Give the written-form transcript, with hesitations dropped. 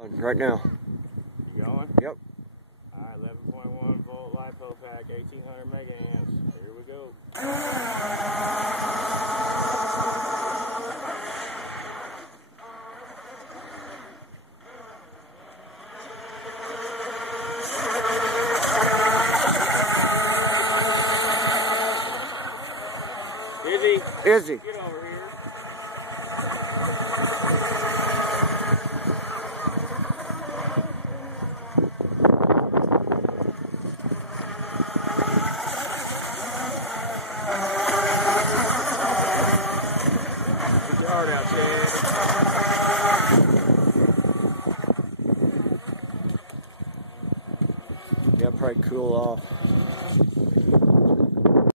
Right now. You going? Yep. Alright, 11.1 volt LiPo pack, 1800 mega amps. Here we go. Izzy. Get over here. Get your heart out, Chad. Yeah, probably cool off.